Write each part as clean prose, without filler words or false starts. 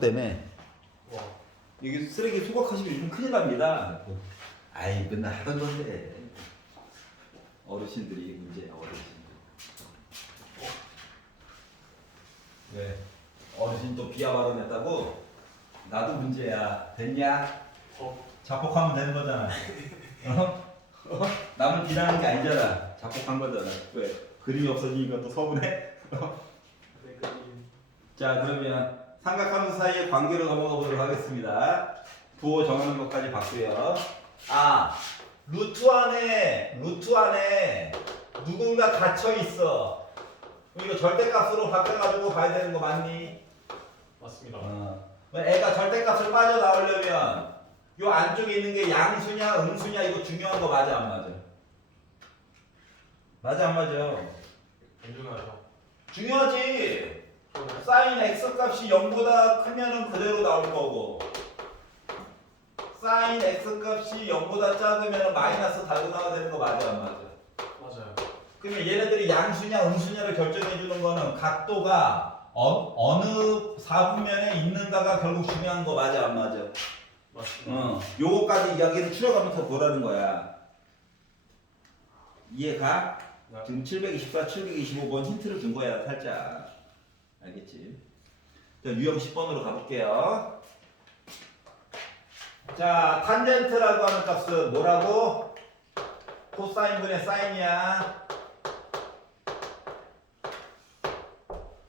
때문에 여기 쓰레기 소각하시면 요즘 큰일 납니다. 아이 맨날 하던 건데 어르신들이 문제야. 어르신들. 왜? 어르신 또 비하 발언했다고? 나도 문제야. 됐냐? 자폭하면 되는 거잖아. 어? 남을 비난하는 게 아니잖아. 자폭한 거잖아. 왜? 그림이 없어지니까 또 서운해? 자, 그러면 삼각함수 사이의 관계로 넘어가 보도록 하겠습니다. 부호 정하는 것까지 봤고요. 아, 루트 안에 누군가 갇혀 있어. 이거 절대값으로 바꿔가지고 봐야 되는 거 맞니? 맞습니다. 애가 절대값을 빠져나오려면 요 안쪽에 있는 게 양수냐 음수냐 이거 중요한 거 맞아 안 맞아? 맞아 안 맞아? 중요하죠. 중요하지. 사인 x 값이 0보다 크면은 그대로 나올 거고 사인 x 값이 0보다 작으면은 마이너스 달고 나와야 되는 거 맞아 안 맞아? 맞아요. 그러면 얘네들이 양수냐 음수냐를 결정해 주는 거는 각도가 어느 사분면에 있는가가 결국 중요한 거 맞아 안 맞아? 맞습니다. 요거까지 이야기를 추려가면서 보라는 거야. 이해가? 네. 지금 724, 725번 힌트를 준 거야 살짝. 알겠지? 자, 유형 10번으로 가볼게요. 자, 탄젠트라고 하는 값은 뭐라고? 코사인분의 사인이야.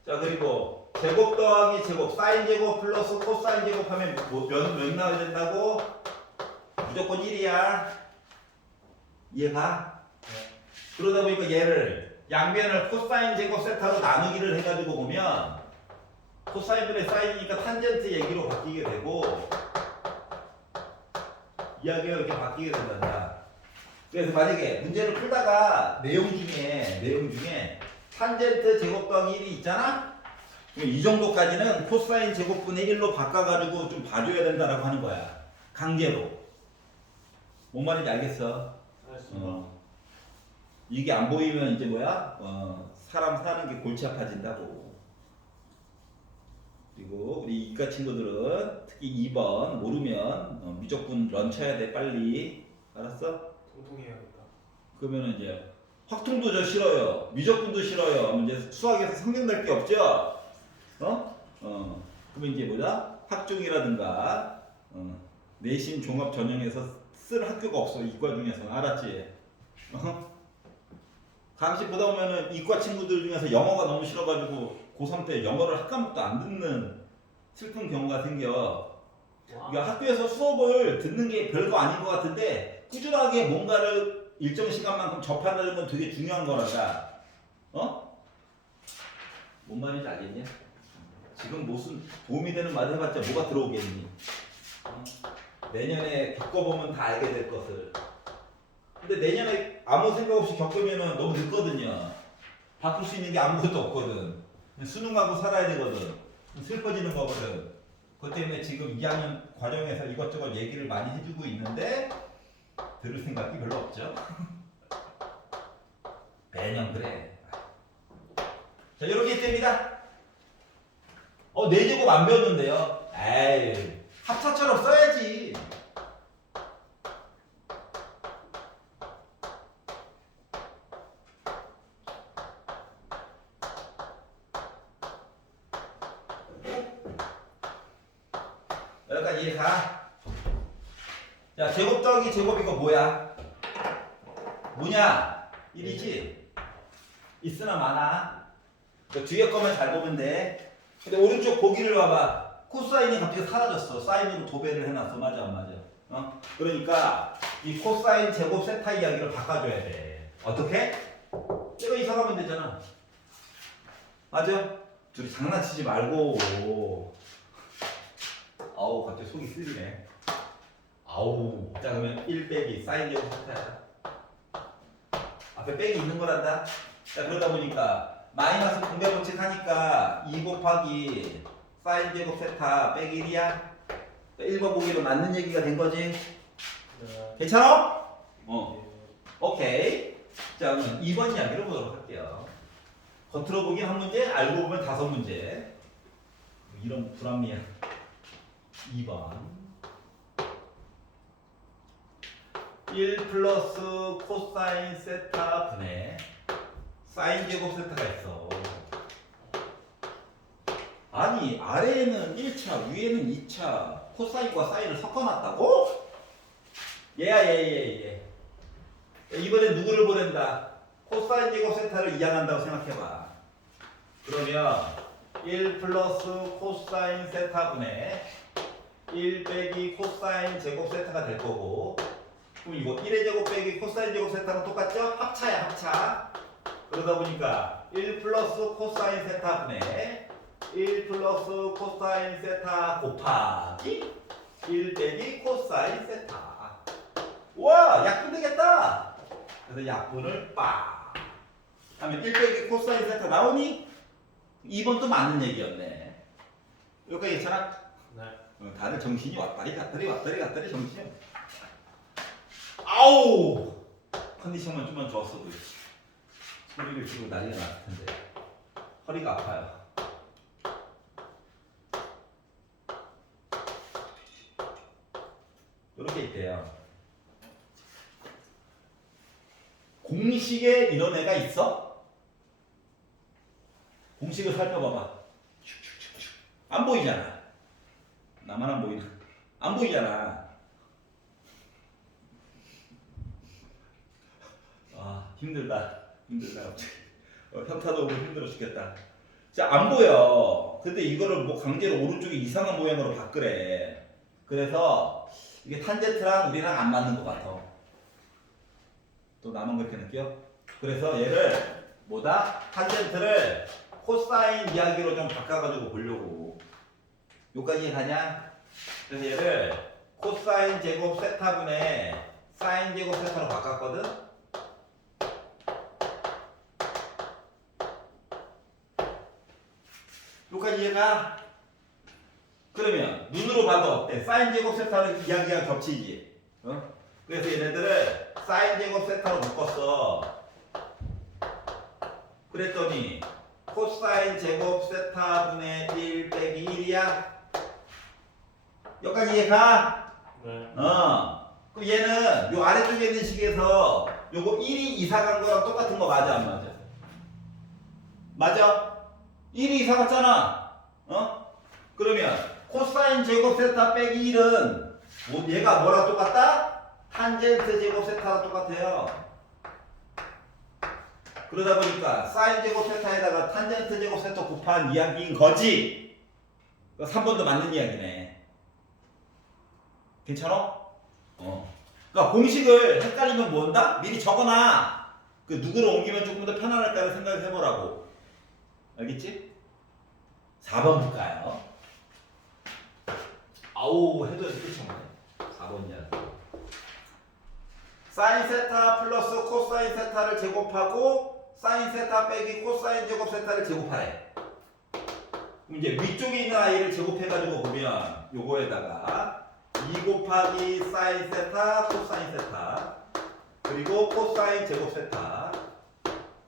자, 그리고 제곱 더하기 제곱, 사인 제곱 플러스 코사인 제곱 하면 몇 나와야 된다고? 무조건 1이야. 이해가? 네. 그러다 보니까 얘를 양변을 코사인 제곱 세타로 나누기를 해가지고 보면 코사인분의 사인이니까 탄젠트 얘기로 바뀌게 되고 이야기가 이렇게 바뀌게 된단다. 그래서 만약에 문제를 풀다가 내용 중에 탄젠트 제곱 더하기 1이 있잖아? 이 정도까지는 코사인 제곱분의 1로 바꿔가지고 좀 봐줘야 된다라고 하는 거야. 강제로. 뭔 말인지 알겠어? 알겠습니다. 이게 안 보이면 이제 뭐야? 사람 사는 게 골치 아파진다고. 그리고 우리 이과 친구들은 특히 2번 모르면 미적분 런 쳐야 돼 빨리. 알았어? 통통해야겠다. 그러면 이제 확통도 저 싫어요. 미적분도 싫어요. 이제 수학에서 성경 낼 게 없죠? 그러면 이제 뭐야? 학종이라든가 내신 종합 전형에서 쓸 학교가 없어. 이과 중에서는. 알았지? 가끔씩 보다 보면은 이과 친구들 중에서 영어가 너무 싫어가지고 고3 때 영어를 한 과목도 안 듣는 슬픈 경우가 생겨. 그러니까 학교에서 수업을 듣는 게 별거 아닌 것 같은데 꾸준하게 뭔가를 일정 시간만큼 접한다는 건 되게 중요한 거라다. 뭔 말인지 알겠냐? 지금 무슨 도움이 되는 말 해봤자 뭐가 들어오겠니? 내년에 겪어보면 다 알게 될 것을. 근데 내년에 아무 생각 없이 겪으면 너무 늦거든요. 바꿀 수 있는 게 아무것도 없거든. 수능하고 살아야 되거든. 슬퍼지는 거거든. 그것 때문에 지금 2학년 과정에서 이것저것 얘기를 많이 해주고 있는데 들을 생각이 별로 없죠. 매년 그래. 자, 이렇게 됩니다. 4제곱 안 배웠는데요. 에이, 합차처럼 써야지. 여기까지 이해가? 자, 제곱 더하기 제곱 이거 뭐야? 뭐냐? 1이지? 있으나 마나? 그 뒤에 거만 잘 보면 돼. 근데 오른쪽 보기를 봐봐. 코사인이 갑자기 사라졌어. 사인으로 도배를 해놨어. 맞아 안 맞아? 그러니까 이 코사인 제곱 세타 이야기를 바꿔줘야 돼. 어떻게? 얘가 이사 가면 되잖아. 맞아? 둘이 장난치지 말고. 아우 갑자기 속이 쓰리네. 아우. 자 그러면 1 빼기 사인 제곱 세타야. 앞에 빼기 있는 거란다. 자 그러다 보니까 마이너스 분배 법칙 하니까 2 곱하기 사인 제곱 세타 빼기 1이야. 1번 보기로 맞는 얘기가 된 거지. 네. 괜찮아? 오케이. 자 그러면 2번 이야기를 보도록 할게요. 겉으로 보기엔 한 문제, 알고 보면 5문제. 이런 불합리한 2번 1 플러스 코사인 세타 분의 사인 제곱 세타가 있어. 아니 아래에는 1차 위에는 2차 코사인과 사인을 섞어놨다고? 얘야 얘 이번엔 누구를 보낸다? 코사인 제곱 세타를 이항한다고 생각해봐. 그러면 1 플러스 코사인 세타분의 1 빼기 코사인 제곱 세타가 될 거고, 그럼 이거 1의 제곱 빼기 코사인 제곱 세타랑 똑같죠? 합차야 합차. 그러다 보니까 1 플러스 코사인 세타분의 1 플러스 코사인 세타 곱하기 1 빼기 코사인 세타. 와, 약분 되겠다. 그래서 약분을 빡 하면 1 빼기 코사인 세타 나오니 2번 또 맞는 얘기였네. 여기까지 괜찮아? 네. 다들 정신이 왔다리 갔다리 정신이 없네. 아우, 컨디션만 좀만 좋았어도 소리를 지르고 난리가 났을 텐데 허리가 아파요. 이렇게 있대요. 공식에 이런 애가 있어? 공식을 살펴봐봐. 안 보이잖아. 나만 안 보이나? 안 보이잖아. 아, 힘들다 갑자기. 현타도 오고 힘들어 죽겠다. 자, 안 보여. 근데 이거를 뭐 강제로 오른쪽에 이상한 모양으로 바꾸래. 그래서 이게 탄젠트랑 우리랑 안 맞는 것 같아. 또 나만 그렇게 느껴? 그래서 얘를 뭐다? 탄젠트를 코사인 이야기로 좀 바꿔가지고 보려고. 여기까지 가냐? 그래서 얘를 코사인 제곱 세타분의 사인 제곱 세타로 바꿨거든? 여기까지 이해가? 그러면 눈으로 봐도 어때? 사인 제곱 세타는 이야기가 겹치지? 어? 그래서 얘네들을 사인 제곱 세타로 묶었어. 그랬더니 코사인 제곱 세타분의 1 빼기 1이야? 여기까지 이해가? 네. 그럼 얘는 요 아래쪽에 있는 식에서 요거 1이 이사 간 거랑 똑같은 거 맞아 안 맞아? 맞아? 1이 이사 갔잖아. 그러면 코사인 제곱 세타 빼기 1은 뭐 얘가 뭐랑 똑같다? 탄젠트 제곱 세타랑 똑같아요. 그러다 보니까 사인 제곱 세타에다가 탄젠트 제곱 세타 곱한 이야기인 거지. 3번도 맞는 이야기네. 괜찮아? 그러니까 공식을 헷갈리면 뭐 한다? 미리 적어놔. 그 누구를 옮기면 조금 더 편안할까를 생각을 해보라고. 알겠지? 4번 볼까요? 아우, 해도 끝이 없네. 4번이야. 사인 세타 플러스 코사인 세타를 제곱하고 사인 세타 빼기 코사인 제곱 세타를 제곱하래. 그럼 이제 위쪽에 있는 아이를 제곱해가지고 보면 요거에다가 2 곱하기 사인 세타 코사인 세타 그리고 코사인 제곱 세타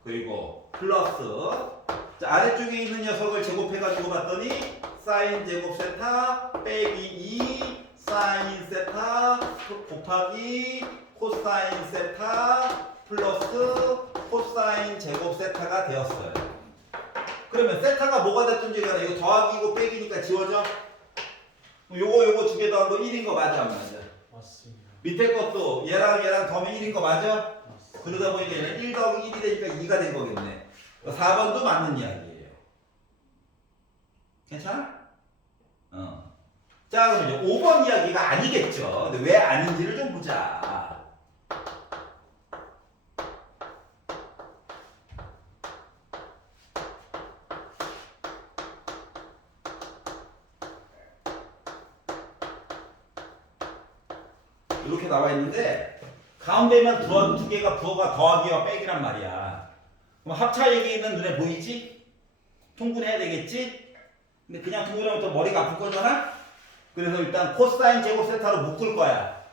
그리고 플러스 자, 아래쪽에 있는 녀석을 제곱해가지고 봤더니 사인 제곱 세타 빼기 2 사인 세타 곱하기 코사인 세타 플러스 코사인 제곱 세타가 되었어요. 그러면 세타가 뭐가 됐든지 간에 이거 더하기고 빼기니까 지워져? 요거 두 개 더한 거 1인 거 맞아 안 맞아? 맞습니다. 밑에 것도 얘랑 더하면 1인 거 맞아? 맞습니다. 그러다 보니까 얘는 1 더하기 1이 되니까 2가 된 거겠네. 4번도 맞는 이야기예요. 괜찮아? 자, 그럼 이제 5번 이야기가 아니겠죠. 근데 왜 아닌지를 좀 보자. 이렇게 나와 있는데 가운데만 두 개가 부호가 더하기와 빼기란 말이야. 그럼 합차 얘기는 눈에 보이지? 통분해야 되겠지? 근데 그냥 통분하면 또 머리가 아플 거잖아? 그래서 일단 코사인 제곱 세타로 묶을 거야.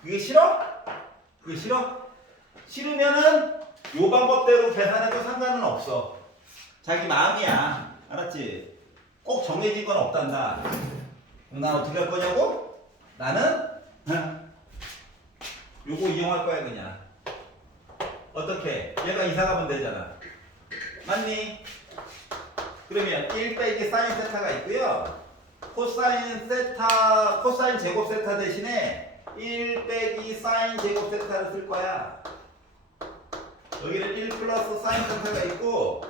그게 싫어? 그게 싫어? 싫으면은 요 방법대로 계산해도 상관은 없어. 자기 마음이야. 알았지? 꼭 정해진 건 없단다. 그럼 난 어떻게 할 거냐고? 나는 요거 이용할 거야 그냥. 어떻게? 얘가 이사 가면 되잖아. 맞니? 그러면 1 빼기 사인 세타가 있고요. 코사인 세타, 코사인 제곱 세타 대신에 1 빼기 사인 제곱 세타를 쓸 거야. 여기는 1 플러스 사인 세타가 있고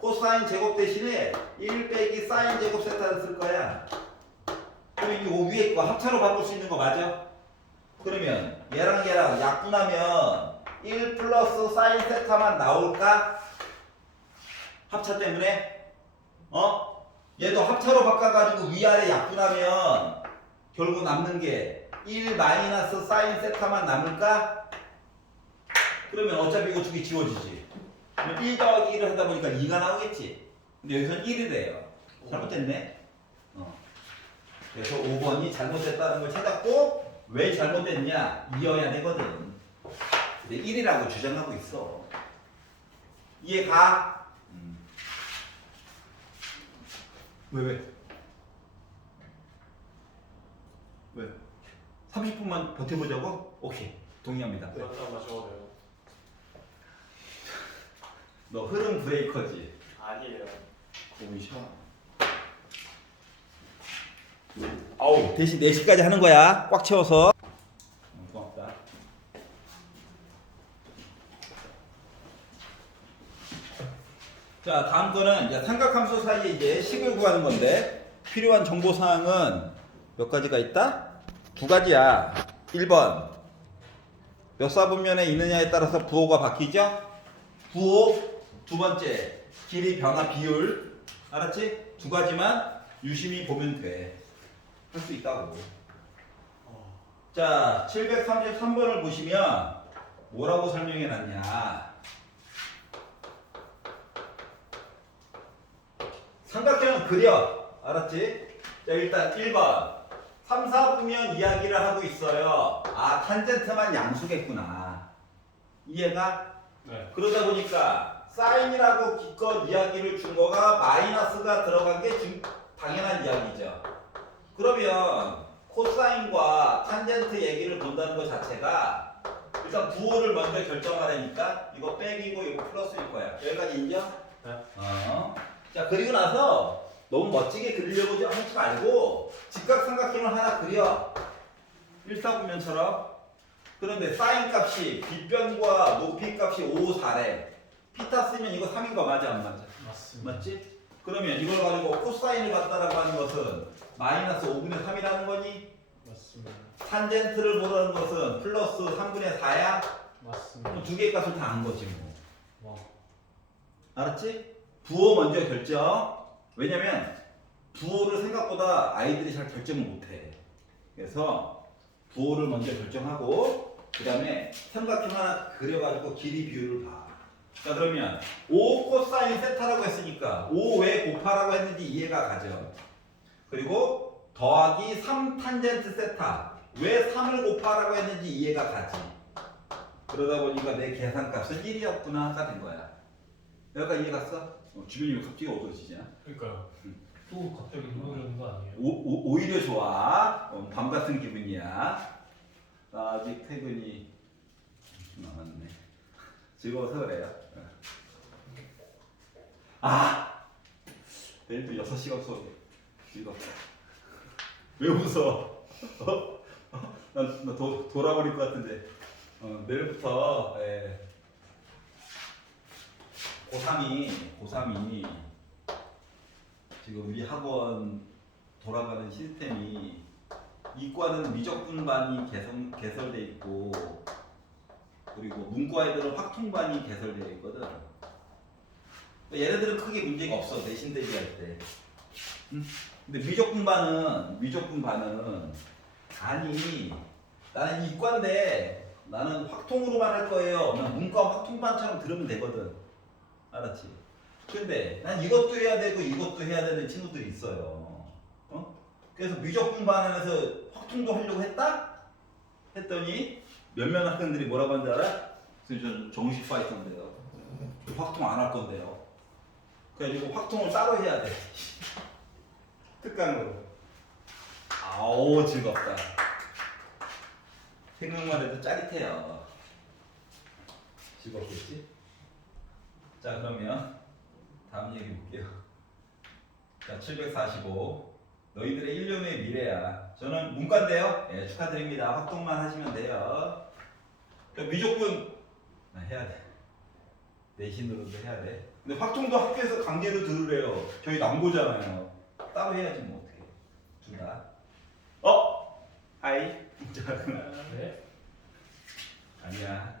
코사인 제곱 대신에 1 빼기 사인 제곱 세타를 쓸 거야. 그러면 이 위에 거 합차로 바꿀 수 있는 거 맞아? 그러면 얘랑 얘랑 약분하면 1 플러스 사인 세타만 나올까? 합차 때문에? 얘도 합차로 바꿔가지고 위아래 약분하면 결국 남는 게 1 마이너스 사인 세타만 남을까? 그러면 어차피 이거 두 개 지워지지. 그러면 1 더하기 1을 하다 보니까 2가 나오겠지. 근데 여기서는 1이래요. 잘못됐네. 그래서 5번이 잘못됐다는 걸 찾았고 왜 잘못됐냐? 이어야 되거든. 근데 1이라고 주장하고 있어. 이해가? 왜? 왜? 30분만 버텨보자고? 오케이. 동의합니다. 한잔 마셔도 돼요? 너 흐름 브레이커지? 아니에요. 몸이 쉬어. 아우, 대신 4시까지 하는 거야. 꽉 채워서. 고맙다. 자, 다음 거는 이제 삼각함수 사이에 이제 식을 구하는 건데 필요한 정보 사항은 몇 가지가 있다? 2가지야. 1번. 몇 사분면에 있느냐에 따라서 부호가 바뀌죠? 부호. 두 번째. 길이 변화 비율. 알았지? 2가지만 유심히 보면 돼. 할 수 있다고. 자, 733번을 보시면 뭐라고 설명해 놨냐? 삼각형은 그려. 알았지? 자, 일단 1번. 3, 4분면 이야기를 하고 있어요. 아, 탄젠트만 양수겠구나. 이해가? 네. 그러다 보니까 사인이라고 기껏 이야기를 준 거가 마이너스가 들어간 게 당연한 이야기죠. 그러면 코사인과 탄젠트 얘기를 본다는 것 자체가 일단 부호를 먼저 결정하려니까 이거 빼기고 이거 플러스일 거야. 여기까지 인정? 네. 자, 그리고 나서 너무 멋지게 그리려고 하지 말고 직각삼각형을 하나 그려. 1사분면처럼. 그런데 사인 값이 빗변과 높이 값이 5, 4래. 피타 쓰면 이거 3인 거 맞아 안 맞아? 맞습니다. 맞지? 그러면 이걸 가지고 코사인을 갖다라고 하는 것은 마이너스 5분의 3이라는 거니? 맞습니다. 탄젠트를 보라는 것은 플러스 3분의 4야? 맞습니다. 그럼 두 개의 값을 다 안 거지 뭐. 와. 알았지? 부호 먼저 결정. 왜냐면 부호를 생각보다 아이들이 잘 결정을 못해. 그래서 부호를 먼저 결정하고 그 다음에 삼각형 하나 그려가지고 길이 비율을 봐. 자, 그러면 5 코사인 세타라고 했으니까 5 왜 곱하라고 했는지 이해가 가죠. 그리고 더하기 3 탄젠트 세타 왜 3을 곱하라고 했는지 이해가 가지. 그러다 보니까 내 계산값은 1이었구나가 된 거야. 여기까지 이해 갔어? 주변이 왜 갑자기 어두워지냐? 그러니까요. 또 갑자기 누르는 거 아니에요? 오히려 좋아. 밤 같은 기분이야. 아직 퇴근이 좀 남았네. 즐거워서 그래요. 아! 내일도 6시간 수업이야. 즐겁다. 왜 웃어? 나 돌아버릴 것 같은데. 내일부터 고3이 지금 우리 학원 돌아가는 시스템이 이과는 미적분반이 개설돼 있고 그리고 문과 애들은 확통반이 개설되어 있거든. 얘네들은 크게 문제가 없어 내신 대비할 때. 응? 근데 미적분반은 아니 나는 이과인데 나는 확통으로만 할 거예요. 난 문과 확통반처럼 들으면 되거든. 알았지? 근데 난 이것도 해야 되고 이것도 해야 되는 친구들이 있어요. 그래서 미적분반에서 확통도 하려고 했다? 했더니 몇몇 학생들이 뭐라고 하는지 알아? 저 정식과 있던데요. 확통 안 할 건데요. 그래가지고 확통을 따로 해야 돼. 특강으로. 아우 즐겁다. 생각만 해도 짜릿해요. 즐겁겠지? 자 그러면 다음 얘기 볼게요. 자 745. 너희들의 1년의 미래야. 저는 문과인데요. 예, 축하드립니다. 확동만 하시면 돼요. 미적분 해야 돼. 내신으로도 해야 돼. 근데 확통도 학교에서 강제로 들으래요. 저희 남고잖아요. 따로 해야지 뭐 어떻게. 둘 다. 하이. 네. 아니야.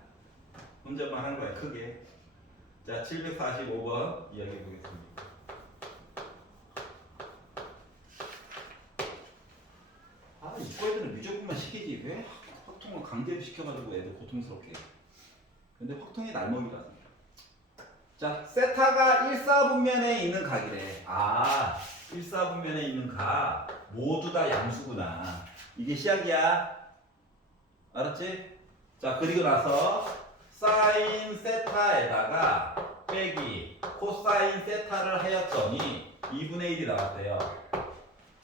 혼자만 한 거야 크게. 자 745번 이야기해 보겠습니다. 이과애들은 미적분만 시키지 왜 확통을 강제로 시켜가지고 애들 고통스럽게 해. 근데 확통이 날먹이라서. 자, 세타가 1사분면에 있는 각이래. 1사분면에 있는 각 모두 다 양수구나. 이게 시작이야. 알았지? 자, 그리고 나서 사인 세타에다가 빼기 코사인 세타를 하였더니 2분의 1이 나왔대요.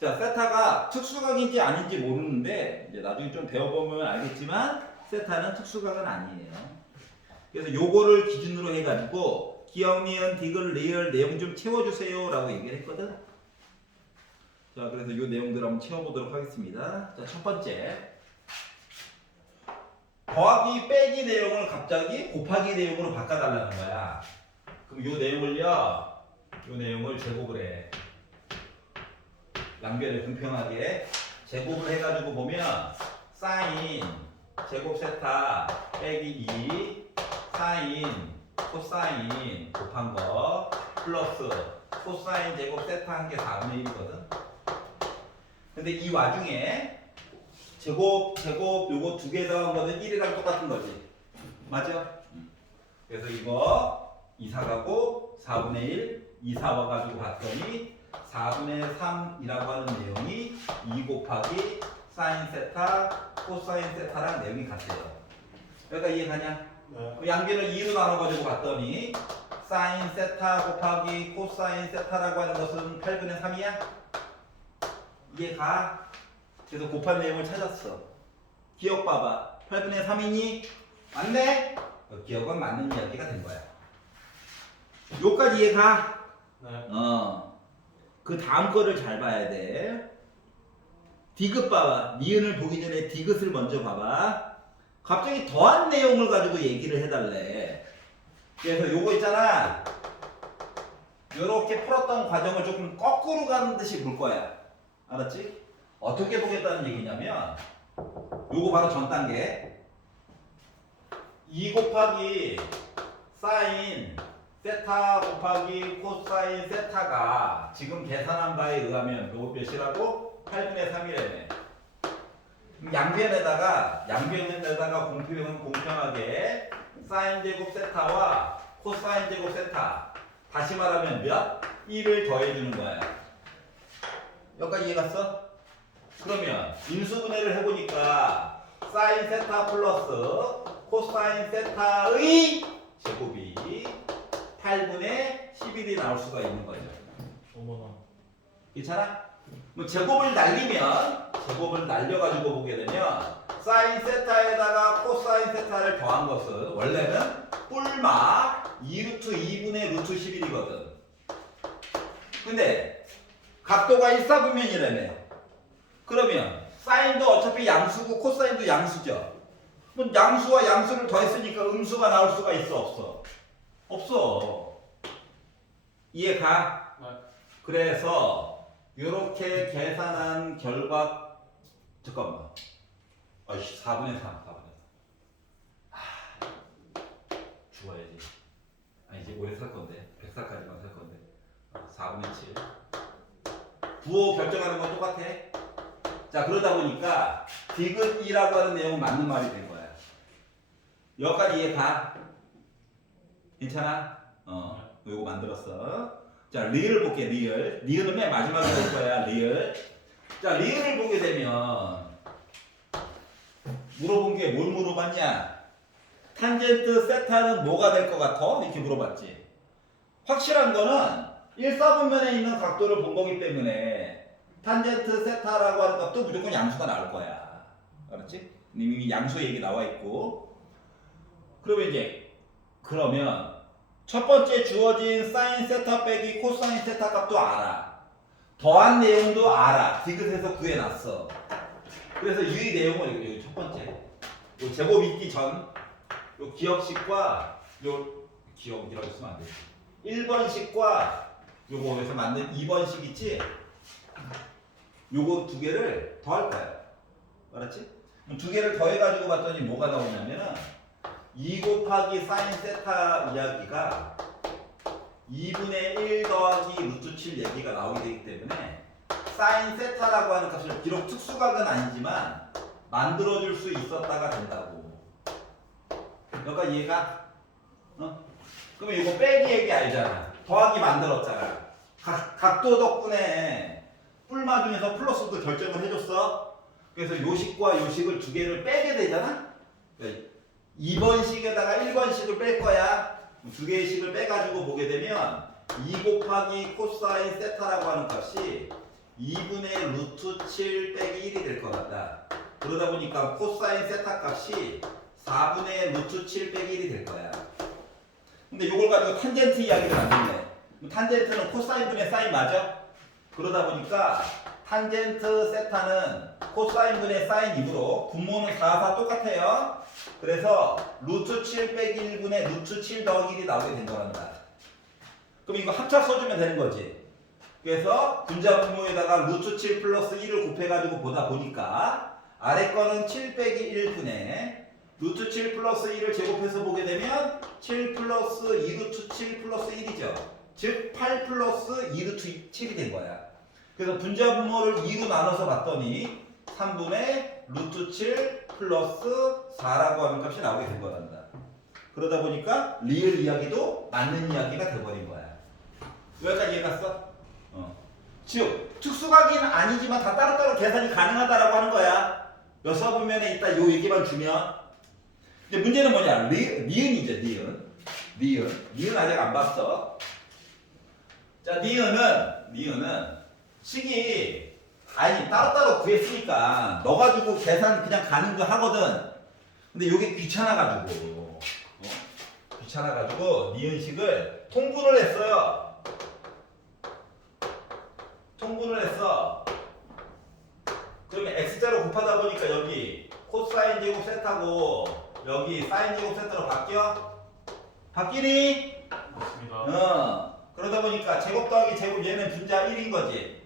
자, 세타가 특수각인지 아닌지 모르는데 이제 나중에 좀 배워보면 알겠지만 세타는 특수각은 아니에요. 그래서 요거를 기준으로 해가지고 기억, 니은, 디귿, 리을 내용 좀 채워주세요 라고 얘기를 했거든. 자, 그래서 요 내용들 한번 채워보도록 하겠습니다. 자, 첫 번째 더하기 빼기 내용을 갑자기 곱하기 내용으로 바꿔달라는 거야. 그럼 요 내용을 제곱을 해. 양변을 공평하게 제곱을 해가지고 보면 사인 제곱 세타 빼기 2 사인 코사인 곱한 거 플러스 코사인 제곱 세타 한 게 4분의 1이거든. 근데 이 와중에 제곱 요거 두 개 더한 거는 1이랑 똑같은 거지. 맞죠? 그래서 이거 이사 가고 4분의 1 이사 와가지고 봤더니 4분의 3이라고 하는 내용이 2 곱하기 사인 세타 코사인 세타랑 내용이 같아요. 그러니까 이해가냐? 네. 양변을 2로 나눠가지고 봤더니 사인 세타 곱하기 코사인 세타라고 하는 것은 8분의 3이야? 이해가? 그래서 곱한 내용을 찾았어. 기억 봐봐. 8분의 3이니? 맞네? 기억은 맞는 이야기가 된 거야. 요까지 이해가? 네. 그 다음 거를 잘 봐야 돼. 디귿 봐봐. 니은을 보기 전에 디귿을 먼저 봐봐. 갑자기 더한 내용을 가지고 얘기를 해달래. 그래서 요거 있잖아. 요렇게 풀었던 과정을 조금 거꾸로 가는 듯이 볼 거야. 알았지? 어떻게 보겠다는 얘기냐면 요거 바로 전 단계. 2 곱하기 사인 세타 곱하기 코사인 세타가 지금 계산한 바에 의하면 몇이라고? 8분의 3이라네. 양변에다가 공평하게 사인 제곱 세타와 코사인 제곱 세타 다시 말하면 몇? 1을 더해주는 거야. 여기까지 이해 갔어? 그러면 인수분해를 해보니까 사인 세타 플러스 코사인 세타의 제곱이 8분의 11이 나올 수가 있는 거죠. 어머나. 괜찮아? 뭐 제곱을 날려가지고 보게 되면 사인 세타에다가 코사인 세타를 더한 것은 원래는 뿔마 2루트 2분의 루트 11이거든. 근데 각도가 1사분면이라며. 그러면 사인도 어차피 양수고 코사인도 양수죠. 뭐 양수와 양수를 더했으니까 음수가 나올 수가 있어 없어? 없어. 이해가? 네. 그래서 이렇게 계산한 결과 잠깐만. 4분의 3. 죽어야지. 이제 오래 살 건데 100살까지만 살 건데 4분의 7. 부호 결정하는 건 똑같아. 자, 그러다 보니까 디귿이라고 하는 내용은 맞는 말이 된 거야. 여기까지 이해가? 괜찮아? 요거 만들었어. 자, 리을을 볼게. 리을은 맨 마지막에 볼 거야. 리을. 자, 리을을 보게 되면 물어본 게 뭘 물어봤냐? 탄젠트 세타는 뭐가 될 것 같아? 이렇게 물어봤지. 확실한 거는 1사분면에 있는 각도를 본 거기 때문에 탄젠트 세타라고 하는 값도 무조건 양수가 나올 거야. 알았지? 이미 양수 얘기 나와 있고. 그러면 이제 그러면 첫 번째 주어진 사인 세타 빼기 코사인 세타 값도 알아. 더한 내용도 알아. 디귿에서 구해놨어. 그래서 이 내용을 여기 첫 번째 요 제곱 있기 전 요 기억식과 요 기억이라고 쓰면 안 되지. 1번식과 요거에서 만든 2번식 있지? 요거 두 개를 더할 거야. 알았지? 두 개를 더해가지고 봤더니 뭐가 나오냐면은 2 곱하기 사인 세타 이야기가 2분의 1 더하기 루트 7 얘기가 나오게 되기 때문에 사인 세타라고 하는 값을 비록 특수각은 아니지만 만들어줄 수 있었다가 된다고. 여기까지 이해가? 그러면 이거 빼기 얘기 알잖아. 더하기 만들었잖아. 각도 덕분에 뿔마 중에서 플러스도 결정을 해줬어. 그래서 요식과 요식을 두 개를 빼게 되잖아. 2번 식에다가 1번 식을 뺄 거야. 두 개의 식을 빼가지고 보게 되면 2 곱하기 코사인 세타라고 하는 값이 2분의 루트 7 빼기 1이 될 것 같다. 그러다 보니까 코사인 세타 값이 4분의 루트 7 빼기 1이 될 거야. 근데 이걸 가지고 탄젠트 이야기를 만들래. 탄젠트는 코사인 분의 사인 맞아? 그러다 보니까 탄젠트 세타는 코사인 분의 사인이므로 분모는 4, 4 똑같아요. 그래서 루트 7 빼기 1분의 루트 7 더하기 1이 나오게 된 거란다. 그럼 이거 합차 써주면 되는 거지. 그래서 분자 분모에다가 루트 7 플러스 1을 곱해가지고 보다 보니까 아래 거는 7 빼기 1분의 루트 7 플러스 1을 제곱해서 보게 되면 7 플러스 2루트 7 플러스 1이죠. 즉 8 플러스 2루트 7이 된 거야. 그래서 분자 분모를 2로 나눠서 봤더니 3분의 루트 7 플러스 4라고 하는 값이 나오게 된 거란다. 그러다 보니까 리을 이야기도 맞는 이야기가 돼버린 거야. 여기까지 이해 갔어? 즉 특수각은 아니지만 다 따로따로 계산이 가능하다라고 하는 거야. 여섯 분면에 있다 요 얘기만 주면. 근데 문제는 뭐냐? 니은이죠. 니은 아직 안 봤어. 자, 니은은 식이 아니 따로따로 구했으니까 넣어가지고 계산 그냥 가는 거 하거든. 근데 요게 귀찮아가지고 니은식을 통분을 했어요. 그러면 x자로 곱하다 보니까 여기 코사인 제곱 세타고 여기 사인 제곱 세타로 바뀌니? 맞습니다. 그러다 보니까 제곱 더하기 제곱 얘는 분자 1인 거지.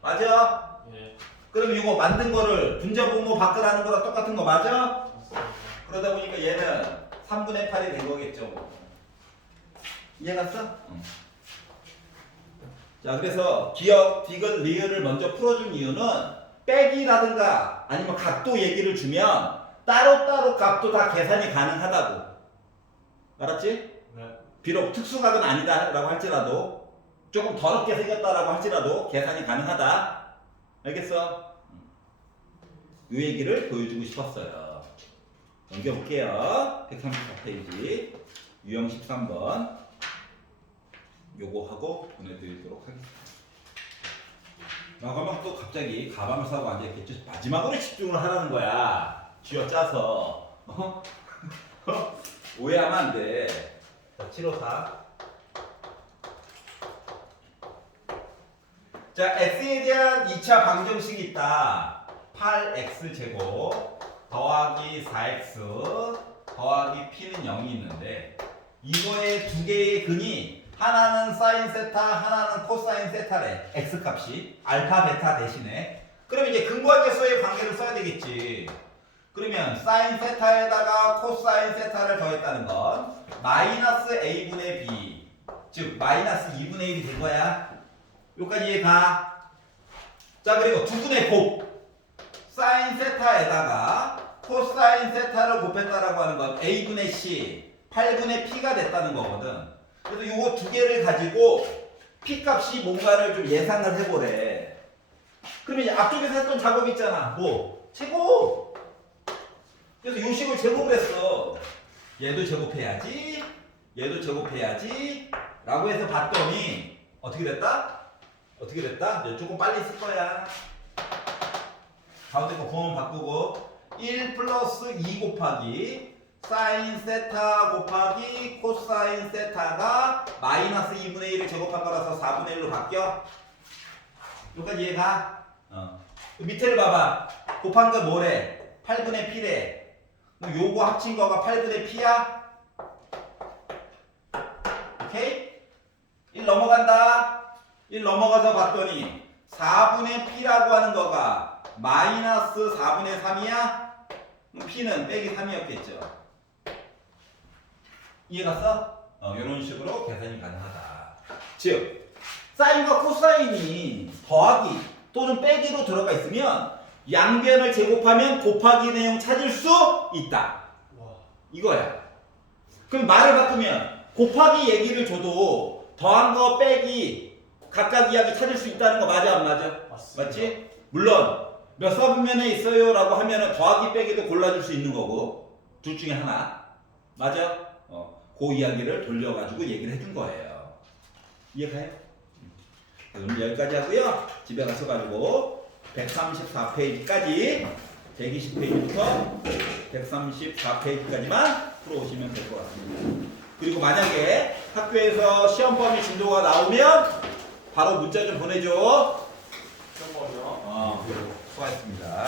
맞아? 예. 그럼 이거 만든 거를 분자 분모 바꿔라는 거랑 똑같은 거 맞아? 맞습니다. 그러다 보니까 얘는 3분의 8이 된 거겠죠. 이해 갔어? 응. 자, 그래서 기억, 디귿, 리을을 먼저 풀어준 이유는 빼기라든가 아니면 각도 얘기를 주면 따로따로 값도 다 계산이 가능하다고. 알았지? 네. 비록 특수각은 아니다라고 할지라도 조금 더럽게 생겼다라고 할지라도 계산이 가능하다. 알겠어? 이 얘기를 보여주고 싶었어요. 넘겨볼게요. 134페이지 유형 13번 요거 하고 보내드리도록 하겠습니다. 나가면 또 갑자기 가방을 사고 앉아있겠죠. 마지막으로 집중을 하라는 거야. 쥐어짜서 오해하면 안 돼. 자, 754. 자, x에 대한 2차 방정식이 있다. 8x 제곱 더하기 4x 더하기 p는 0이 있는데 이거의 두 개의 근이 하나는 사인 세타, 하나는 코사인 세타래. x 값이 알파, 베타 대신에. 그럼 이제 근과계수의 관계를 써야 되겠지. 그러면 사인 세타에다가 코사인 세타를 더했다는 건 마이너스 a분의 b, 즉 마이너스 2분의 1이 된 거야. 여기까지 이해가? 자, 그리고 두 분의 곱 사인 세타에다가 코사인 세타를 곱했다라고 하는 건 a분의 c, 8분의 p가 됐다는 거거든. 그래서 요거 두 개를 가지고 p 값이 뭔가를 좀 예상을 해보래. 그러면 이제 앞쪽에서 했던 작업 있잖아. 뭐? 제곱! 그래서 요 식을 제곱을 했어. 얘도 제곱해야지, 얘도 제곱해야지 라고 해서 봤더니 어떻게 됐다? 어떻게 됐다? 이제 조금 빨리 쓸 거야. 가운데 거 구원 바꾸고 1 플러스 2 곱하기 사인 세타 곱하기 코사인 세타가 마이너스 2분의 1을 제곱한 거라서 4분의 1로 바뀌어. 여기까지 이해가? 그 밑에를 봐봐. 곱한 거 뭐래? 8분의 P래. 그럼 요거 합친 거가 8분의 P야? 오케이? 1 넘어간다. 1 넘어가서 봤더니 4분의 P라고 하는 거가 마이너스 4분의 3이야? 그럼 P는 빼기 3이었겠죠. 이해갔어? 이런 식으로 계산이 가능하다. 즉 사인과 코사인이 더하기 또는 빼기로 들어가 있으면 양변을 제곱하면 곱하기 내용 찾을 수 있다. 이거야. 그럼 말을 바꾸면 곱하기 얘기를 줘도 더한 거 빼기 각각 이야기 찾을 수 있다는 거 맞아 안 맞아? 맞습니다. 맞지? 물론 몇 서분면에 있어요 라고 하면은 더하기 빼기도 골라줄 수 있는 거고 둘 중에 하나 맞아? 그 이야기를 돌려가지고 얘기를 해준 거예요. 이해가요? 그럼 여기까지 하고요. 집에 가서 가지고 134페이지까지 120페이지부터 134페이지까지만 풀어오시면 될 것 같습니다. 그리고 만약에 학교에서 시험 범위 진도가 나오면 바로 문자 좀 보내줘. 그런 거요. 수고하셨습니다.